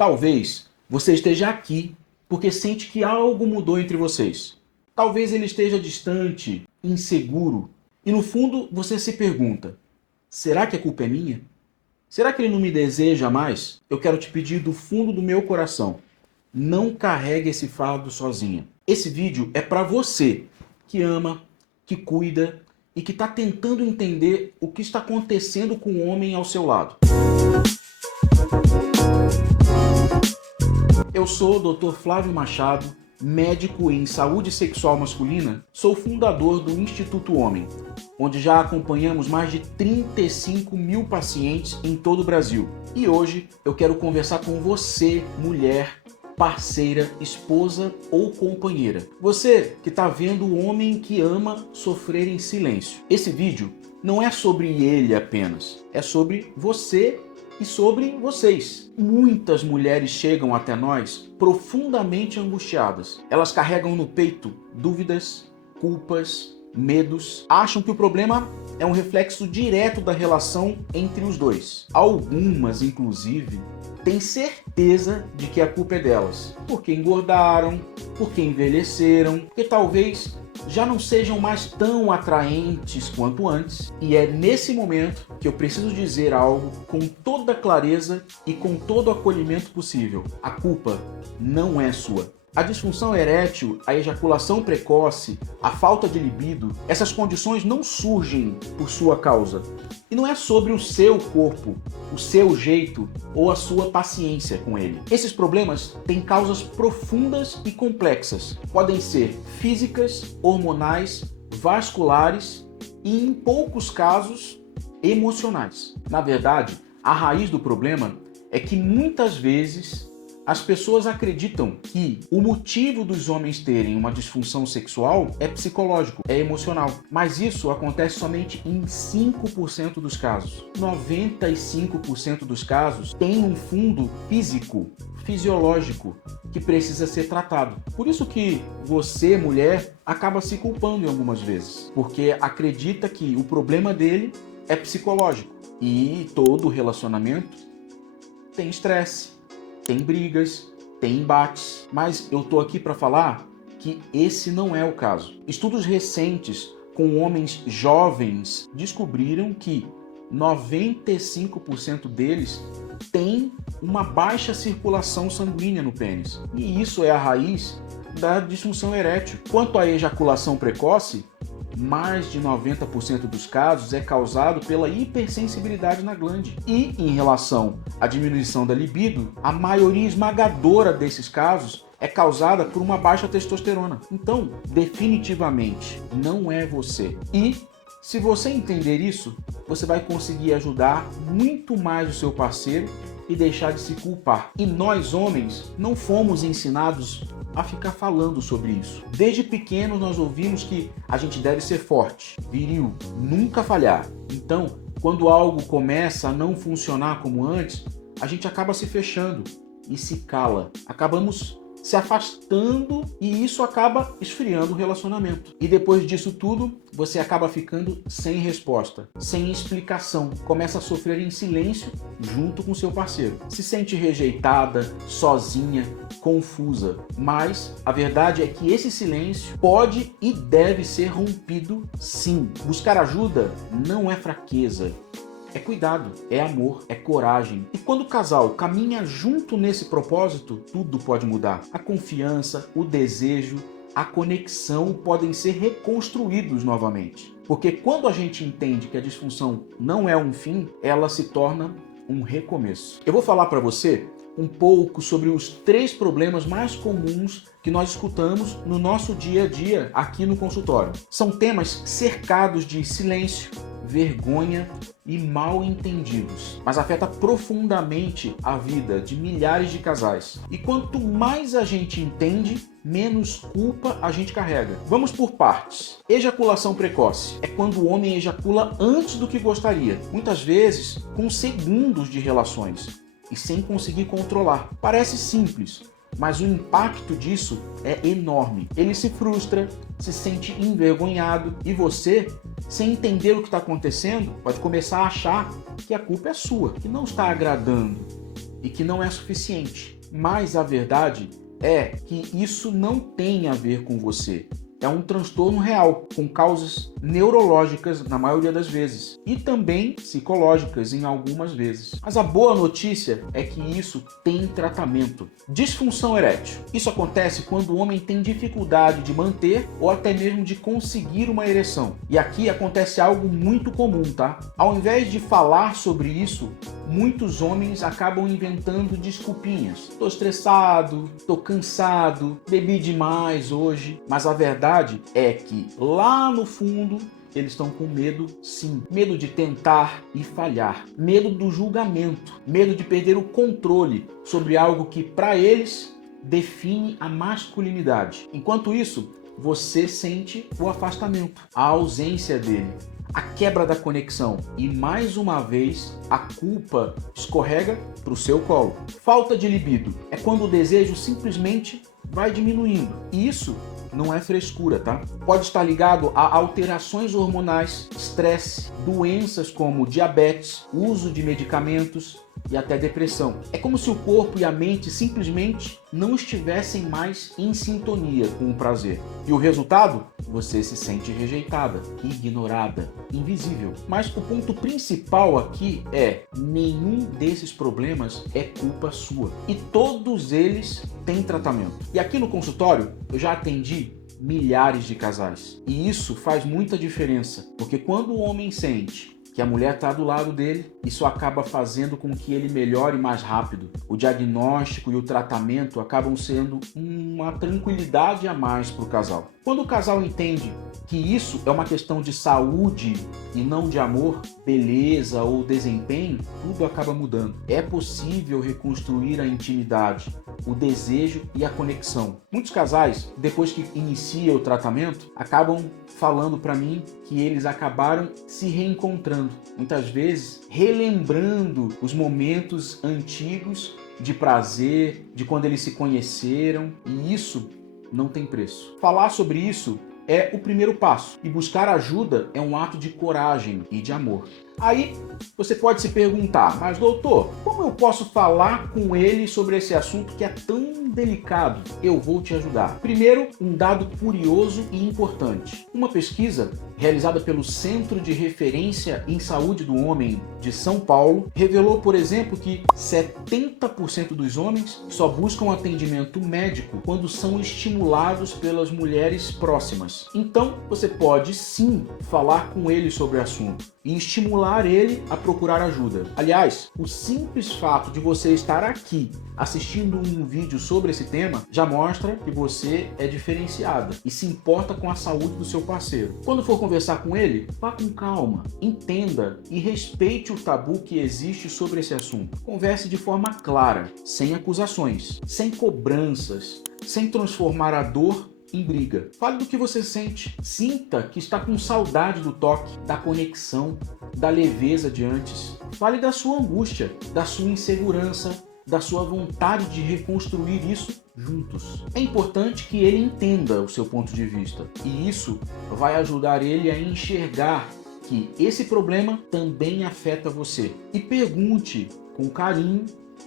Talvez você esteja aqui porque sente que algo mudou entre vocês. Talvez ele esteja distante, inseguro, e no fundo você se pergunta: será que a culpa é minha? Será que ele não me deseja mais? Eu quero te pedir do fundo do meu coração: não carregue esse fardo sozinha. Esse vídeo é para você que ama, que cuida e que está tentando entender o que está acontecendo com o homem ao seu lado. Eu sou o Dr. Flávio Machado, médico em saúde sexual masculina, sou fundador do Instituto Homem, onde já acompanhamos mais de 35 mil pacientes em todo o Brasil. E hoje eu quero conversar com você, mulher, parceira, esposa ou companheira. Você que está vendo o homem que ama sofrer em silêncio. Esse vídeo não é sobre ele apenas, é sobre você e sobre vocês. Muitas mulheres chegam até nós profundamente angustiadas. Elas carregam no peito dúvidas, culpas, medos, acham que o problema é um reflexo direto da relação entre os dois. Algumas, inclusive, têm certeza de que a culpa é delas, porque engordaram, porque envelheceram, porque talvez já não sejam mais tão atraentes quanto antes. E é nesse momento que eu preciso dizer algo com toda clareza e com todo o acolhimento possível: a culpa não é sua. A disfunção erétil, a ejaculação precoce, a falta de libido, essas condições não surgem por sua causa. E não é sobre o seu corpo, o seu jeito ou a sua paciência com ele. Esses problemas têm causas profundas e complexas. Podem ser físicas, hormonais, vasculares e, em poucos casos, emocionais. Na verdade, a raiz do problema é que muitas vezes as pessoas acreditam que o motivo dos homens terem uma disfunção sexual é psicológico, é emocional. Mas isso acontece somente em 5% dos casos. 95% dos casos tem um fundo físico, fisiológico, que precisa ser tratado. Por isso que você, mulher, acaba se culpando em algumas vezes, porque acredita que o problema dele é psicológico. E todo relacionamento tem estresse, tem brigas, tem embates, mas eu tô aqui para falar que esse não é o caso. Estudos recentes com homens jovens descobriram que 95% deles têm uma baixa circulação sanguínea no pênis. E isso é a raiz da disfunção erétil. Quanto à ejaculação precoce, mais de 90% dos casos é causado pela hipersensibilidade na glande. E em relação à diminuição da libido, a maioria esmagadora desses casos é causada por uma baixa testosterona. Então, definitivamente, não é você. E se você entender isso, você vai conseguir ajudar muito mais o seu parceiro e deixar de se culpar. E nós, homens, não fomos ensinados a ficar falando sobre isso. Desde pequenos nós ouvimos que a gente deve ser forte, viril, nunca falhar. Então, quando algo começa a não funcionar como antes, a gente acaba se fechando e se cala. Acabamos se afastando e isso acaba esfriando o relacionamento. E depois disso tudo, você acaba ficando sem resposta, sem explicação. Começa a sofrer em silêncio junto com seu parceiro. Se sente rejeitada, sozinha, confusa. Mas a verdade é que esse silêncio pode e deve ser rompido sim. Buscar ajuda não é fraqueza. É cuidado, é amor, é coragem. E quando o casal caminha junto nesse propósito, tudo pode mudar. A confiança, o desejo, a conexão podem ser reconstruídos novamente. Porque quando a gente entende que a disfunção não é um fim, ela se torna um recomeço. Eu vou falar para você um pouco sobre os 3 problemas mais comuns que nós escutamos no nosso dia a dia aqui no consultório. São temas cercados de silêncio, vergonha e mal entendidos, mas afeta profundamente a vida de milhares de casais. E quanto mais a gente entende, menos culpa a gente carrega. Vamos por partes. Ejaculação precoce é quando o homem ejacula antes do que gostaria, muitas vezes com segundos de relações e sem conseguir controlar. Parece simples, mas o impacto disso é enorme. Ele se frustra, se sente envergonhado e você, sem entender o que está acontecendo, pode começar a achar que a culpa é sua, que não está agradando. e que não é suficiente. Mas a verdade é que isso não tem a ver com você. É um transtorno real, com causas neurológicas na maioria das vezes e também psicológicas em algumas vezes. Mas a boa notícia é que isso tem tratamento. Disfunção erétil. Isso acontece quando o homem tem dificuldade de manter ou até mesmo de conseguir uma ereção. E aqui acontece algo muito comum, tá? Ao invés de falar sobre isso, muitos homens acabam inventando desculpinhas. Tô estressado, tô cansado, bebi demais hoje. Mas a verdade é que lá no fundo eles estão com medo, sim. Medo de tentar e falhar. Medo do julgamento. Medo de perder o controle sobre algo que para eles define a masculinidade. Enquanto isso, você sente o afastamento, a ausência dele, a quebra da conexão e, mais uma vez, a culpa escorrega para o seu colo. Falta de libido é quando o desejo simplesmente vai diminuindo. E isso não é frescura, tá? Pode estar ligado a alterações hormonais, estresse, doenças como diabetes, uso de medicamentos e até depressão. É como se o corpo e a mente simplesmente não estivessem mais em sintonia com o prazer. E o resultado? Você se sente rejeitada, ignorada, invisível. Mas o ponto principal aqui é: nenhum desses problemas é culpa sua. E todos eles têm tratamento. E aqui no consultório eu já atendi milhares de casais. E isso faz muita diferença, porque quando o homem sente que a mulher está do lado dele, isso acaba fazendo com que ele melhore mais rápido. O diagnóstico e o tratamento acabam sendo uma tranquilidade a mais para o casal. Quando o casal entende que isso é uma questão de saúde e não de amor, beleza ou desempenho, tudo acaba mudando. É possível reconstruir a intimidade, o desejo e a conexão. Muitos casais, depois que inicia o tratamento, acabam falando para mim que eles acabaram se reencontrando. Muitas vezes, relembrando os momentos antigos de prazer, de quando eles se conheceram, e isso não tem preço. Falar sobre isso é o primeiro passo, e buscar ajuda é um ato de coragem e de amor. Aí você pode se perguntar: mas doutor, como eu posso falar com ele sobre esse assunto que é tão delicado? Eu vou te ajudar. Primeiro, um dado curioso e importante. Uma pesquisa realizada pelo Centro de Referência em Saúde do Homem de São Paulo revelou, por exemplo, que 70% dos homens só buscam atendimento médico quando são estimulados pelas mulheres próximas. Então, você pode sim falar com ele sobre o assunto e estimular ele a procurar ajuda. Aliás, o simples fato de você estar aqui assistindo um vídeo sobre esse tema já mostra que você é diferenciada e se importa com a saúde do seu parceiro. Quando for conversar com ele, vá com calma, entenda e respeite o tabu que existe sobre esse assunto. Converse de forma clara, sem acusações, sem cobranças, sem transformar a dor em briga. Fale do que você sente. Sinta que está com saudade do toque, da conexão, da leveza de antes. Fale da sua angústia, da sua insegurança, da sua vontade de reconstruir isso juntos. É importante que ele entenda o seu ponto de vista, e isso vai ajudar ele a enxergar que esse problema também afeta você. E pergunte com carinho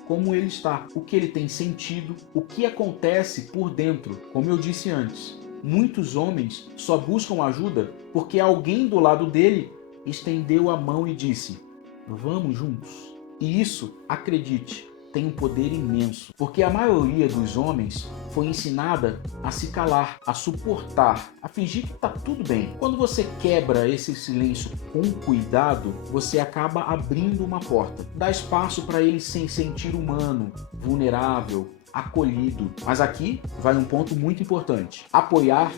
como ele está, o que ele tem sentido, o que acontece por dentro. Como eu disse antes, muitos homens só buscam ajuda porque alguém do lado dele estendeu a mão e disse: vamos juntos. E isso, acredite, tem um poder imenso, porque a maioria dos homens foi ensinada a se calar, a suportar, a fingir que tá tudo bem. Quando você quebra esse silêncio com cuidado, você acaba abrindo uma porta, dá espaço para ele se sentir humano, vulnerável, acolhido. Mas aqui vai um ponto muito importante: apoiar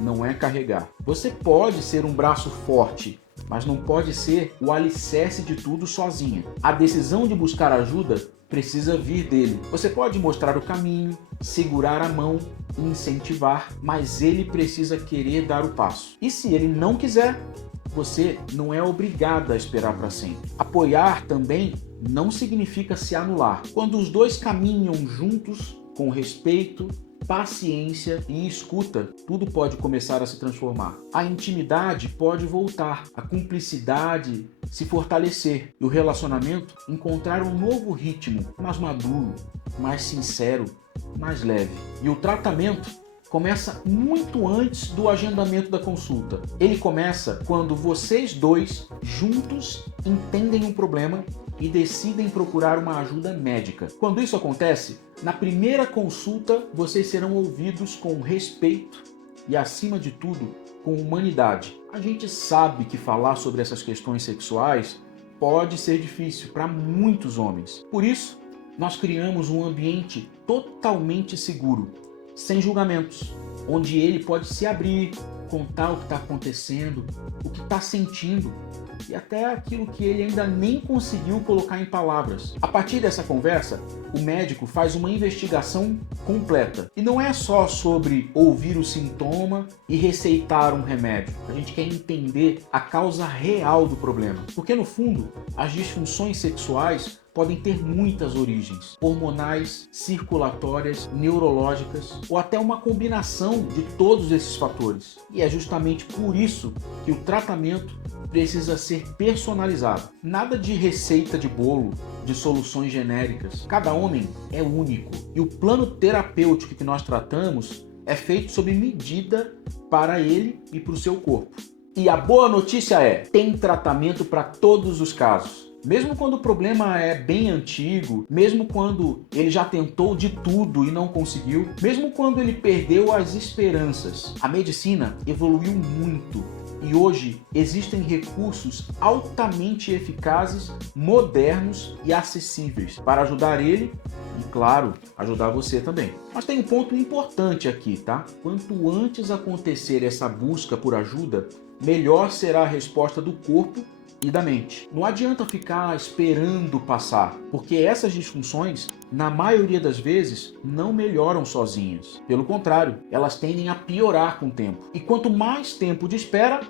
não é carregar. Você pode ser um braço forte, mas não pode ser o alicerce de tudo sozinha. A decisão de buscar ajuda precisa vir dele. Você pode mostrar o caminho, segurar a mão, incentivar, mas ele precisa querer dar o passo. E se ele não quiser, você não é obrigada a esperar para sempre. Apoiar também não significa se anular. Quando os dois caminham juntos, com respeito paciência e escuta, tudo pode começar a se transformar. A intimidade pode voltar, a cumplicidade se fortalecer e o relacionamento encontrar um novo ritmo, mais maduro, mais sincero, mais leve. E o tratamento começa muito antes do agendamento da consulta. Ele começa quando vocês dois juntos entendem um problema e decidem procurar uma ajuda médica. Quando isso acontece, na primeira consulta vocês serão ouvidos com respeito e, acima de tudo, com humanidade. A gente sabe que falar sobre essas questões sexuais pode ser difícil para muitos homens. Por isso, nós criamos um ambiente totalmente seguro, sem julgamentos, onde ele pode se abrir, contar o que está acontecendo, o que está sentindo e até aquilo que ele ainda nem conseguiu colocar em palavras. A partir dessa conversa, o médico faz uma investigação completa. E não é só sobre ouvir o sintoma e receitar um remédio. A gente quer entender a causa real do problema. Porque, no fundo, as disfunções sexuais podem ter muitas origens, hormonais, circulatórias, neurológicas ou até uma combinação de todos esses fatores. E é justamente por isso que o tratamento precisa ser personalizado. Nada de receita de bolo, de soluções genéricas. Cada homem é único e o plano terapêutico que nós tratamos é feito sob medida para ele e para o seu corpo. E a boa notícia é, tem tratamento para todos os casos. Mesmo quando o problema é bem antigo, mesmo quando ele já tentou de tudo e não conseguiu, mesmo quando ele perdeu as esperanças, a medicina evoluiu muito e hoje existem recursos altamente eficazes, modernos e acessíveis para ajudar ele e, claro, ajudar você também. Mas tem um ponto importante aqui, tá? Quanto antes acontecer essa busca por ajuda, melhor será a resposta do corpo e da mente. Não adianta ficar esperando passar, porque essas disfunções, na maioria das vezes, não melhoram sozinhas. Pelo contrário, elas tendem a piorar com o tempo. E quanto mais tempo de espera,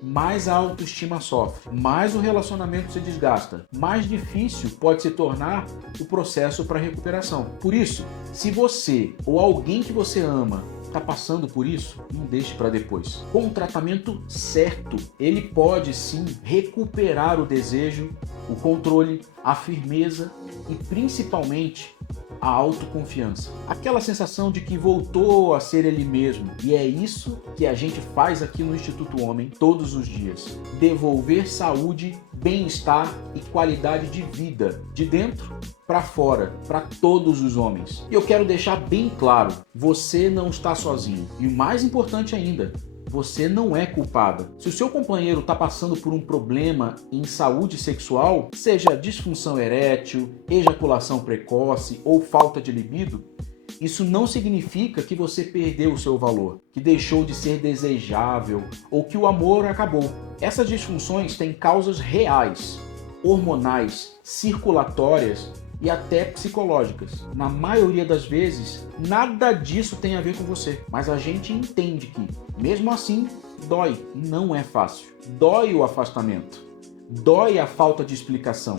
mais a autoestima sofre, mais o relacionamento se desgasta, mais difícil pode se tornar o processo para a recuperação. Por isso, se você ou alguém que você ama está passando por isso, não deixe para depois. Com o tratamento certo, ele pode sim recuperar o desejo, o controle, a firmeza e principalmente a autoconfiança. Aquela sensação de que voltou a ser ele mesmo. E é isso que a gente faz aqui no Instituto Homem todos os dias. Devolver saúde, bem-estar e qualidade de vida, de dentro para fora, para todos os homens. E eu quero deixar bem claro, você não está sozinho. E o mais importante ainda, você não é culpada. Se o seu companheiro está passando por um problema em saúde sexual, seja disfunção erétil, ejaculação precoce ou falta de libido, isso não significa que você perdeu o seu valor, que deixou de ser desejável ou que o amor acabou. Essas disfunções têm causas reais, hormonais, circulatórias e até psicológicas. Na maioria das vezes, nada disso tem a ver com você, mas a gente entende que, mesmo assim, dói e não é fácil. Dói o afastamento, dói a falta de explicação,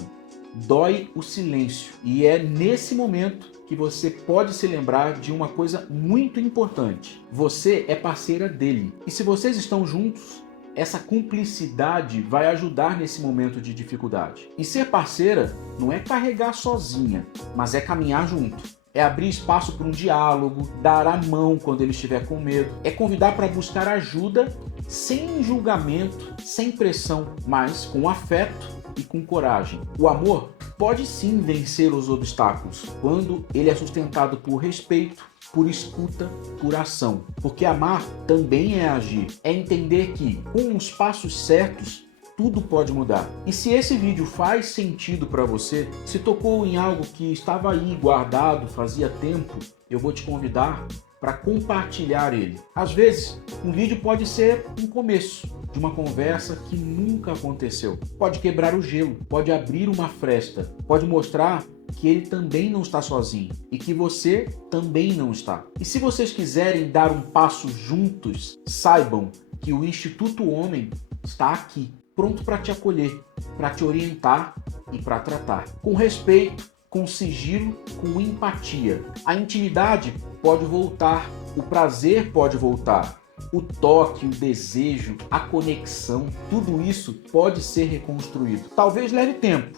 dói o silêncio. E é nesse momento que você pode se lembrar de uma coisa muito importante. Você é parceira dele. E se vocês estão juntos, essa cumplicidade vai ajudar nesse momento de dificuldade. E ser parceira não é carregar sozinha, mas é caminhar junto. É abrir espaço para um diálogo, dar a mão quando ele estiver com medo. É convidar para buscar ajuda sem julgamento, sem pressão, mas com afeto e com coragem. O amor pode sim vencer os obstáculos quando ele é sustentado por respeito, por escuta, por ação. Porque amar também é agir. É entender que, com os passos certos, tudo pode mudar. E se esse vídeo faz sentido para você, se tocou em algo que estava aí guardado fazia tempo, eu vou te convidar para compartilhar ele. Às vezes, um vídeo pode ser um começo de uma conversa que nunca aconteceu. Pode quebrar o gelo, pode abrir uma fresta, pode mostrar que ele também não está sozinho e que você também não está. E se vocês quiserem dar um passo juntos, saibam que o Instituto Homem está aqui, pronto para te acolher, para te orientar e para tratar. Com respeito, com sigilo, com empatia. A intimidade pode voltar, o prazer pode voltar, o toque, o desejo, a conexão, tudo isso pode ser reconstruído. Talvez leve tempo,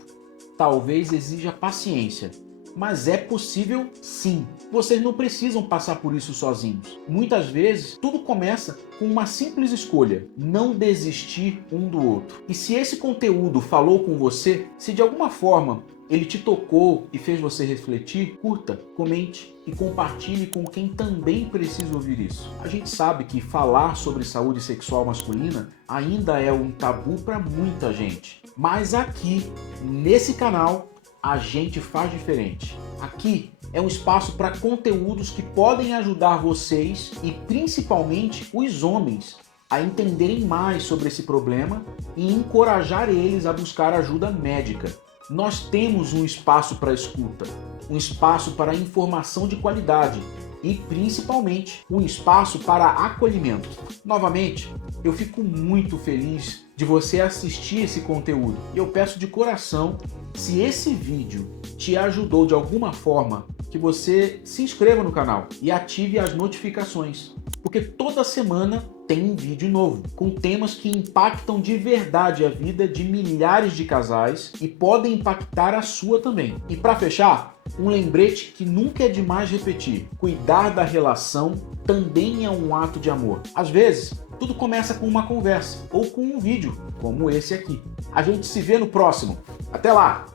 talvez exija paciência, mas é possível sim. Vocês não precisam passar por isso sozinhos. Muitas vezes, tudo começa com uma simples escolha: não desistir um do outro. E se esse conteúdo falou com você, se de alguma forma ele te tocou e fez você refletir, curta, comente e compartilhe com quem também precisa ouvir isso. A gente sabe que falar sobre saúde sexual masculina ainda é um tabu para muita gente. Mas aqui, nesse canal, a gente faz diferente. Aqui é um espaço para conteúdos que podem ajudar vocês e principalmente os homens a entenderem mais sobre esse problema e encorajar eles a buscar ajuda médica. Nós temos um espaço para escuta, um espaço para informação de qualidade e principalmente um espaço para acolhimento. Novamente, eu fico muito feliz de você assistir esse conteúdo e eu peço de coração, se esse vídeo te ajudou de alguma forma, que você se inscreva no canal e ative as notificações, porque toda semana tem um vídeo novo, com temas que impactam de verdade a vida de milhares de casais e podem impactar a sua também. E para fechar, um lembrete que nunca é demais repetir: cuidar da relação também é um ato de amor. Às vezes, tudo começa com uma conversa ou com um vídeo, como esse aqui. A gente se vê no próximo. Até lá!